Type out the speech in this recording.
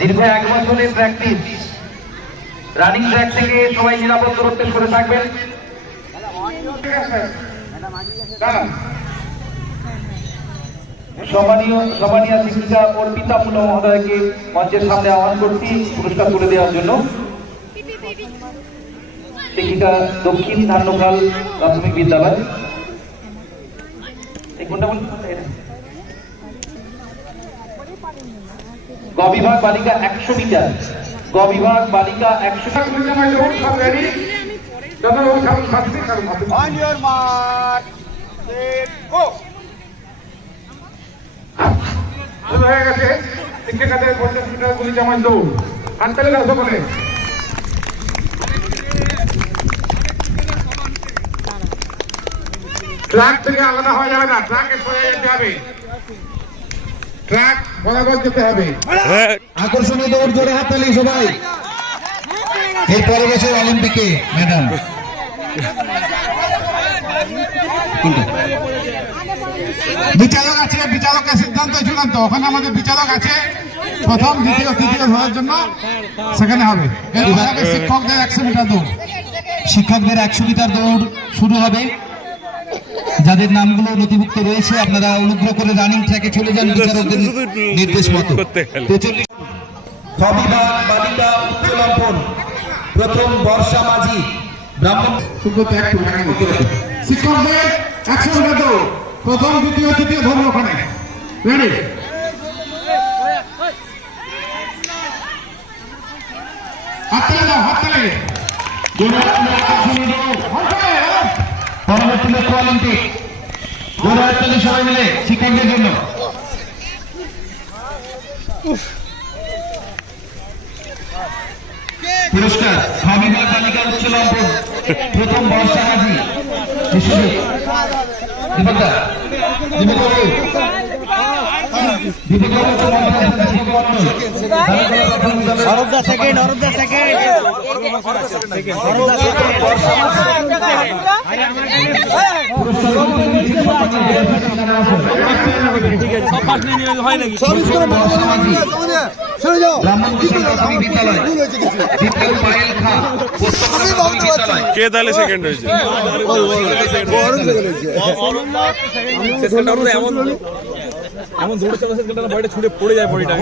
দীর্ঘ এক বছরের প্র্যাকটিস রানিং ট্র্যাক থেকে সবাই নিরাপদ দূরত্বে সরে থাকবেন। মঞ্চের করছি দেওয়ার জন্য। শিক্ষিকা দক্ষিণ ধান্যখাল প্রাথমিক বিদ্যালয়। গ বিভাগ বালিকা একশো মিটার। গ বিভাগ বালিকা একশো On your mark, set, go! শুরু হয়ে গেছে শিক্ষিকাদের পঞ্চাশ মিটার। গুলি জামাই দৌড় হাত পেলে দাও সকলে ট্রাক থেকে আলাদা হওয়া যাবে না ট্রাকে সরে যেতে হবে। ট্রাক বরাবর যেতে হবে। আকর্ষণীয় দৌড় জোরে হাততালি সবাই। এর পরের বছর অলিম্পিকে ম্যাডাম। বিচারক আছে বিচারকের সিদ্ধান্ত চূড়ান্ত। ওখানে আমাদের বিচারক আছে। প্রথম দ্বিতীয় তৃতীয় ধরার জন্য সেখানে হবে। শিক্ষকদের একশো মিটার দৌড়। শিক্ষকদের একশো মিটার দৌড় শুরু হবে। যাদের নামগুলো নথিভুক্ত রয়েছে আপনারা অনুগ্রহ করে রানিং ট্র্যাকে চলে যান বিচারকদের নির্দেশ মতো। তেচল্লিশ সবিভাগ বালিকা উচ্চলম্পন প্রথম বর্ষা মাঝি ব্রাহ্মণ। শিক্ষকদের প্রথম দ্বিতীয় তৃতীয় ওখানে। রেডি হাততালি দাও হাততালি হাততালি। পরবর্তী লক্ষ্য অলিম্পিক জোরে হাততালি সবাই মিলে শিক্ষকদের জন্য। পুরস্কার সবিভাগ বালিকা উচ্চলম্পন প্রথম বর্ষা মাঝি বিশ্বজিৎ দীপকদা দীপকবাবু এমন দৌড়ে চলে সেখানে বডিটা ছুটে পড়ে যায় বডিটা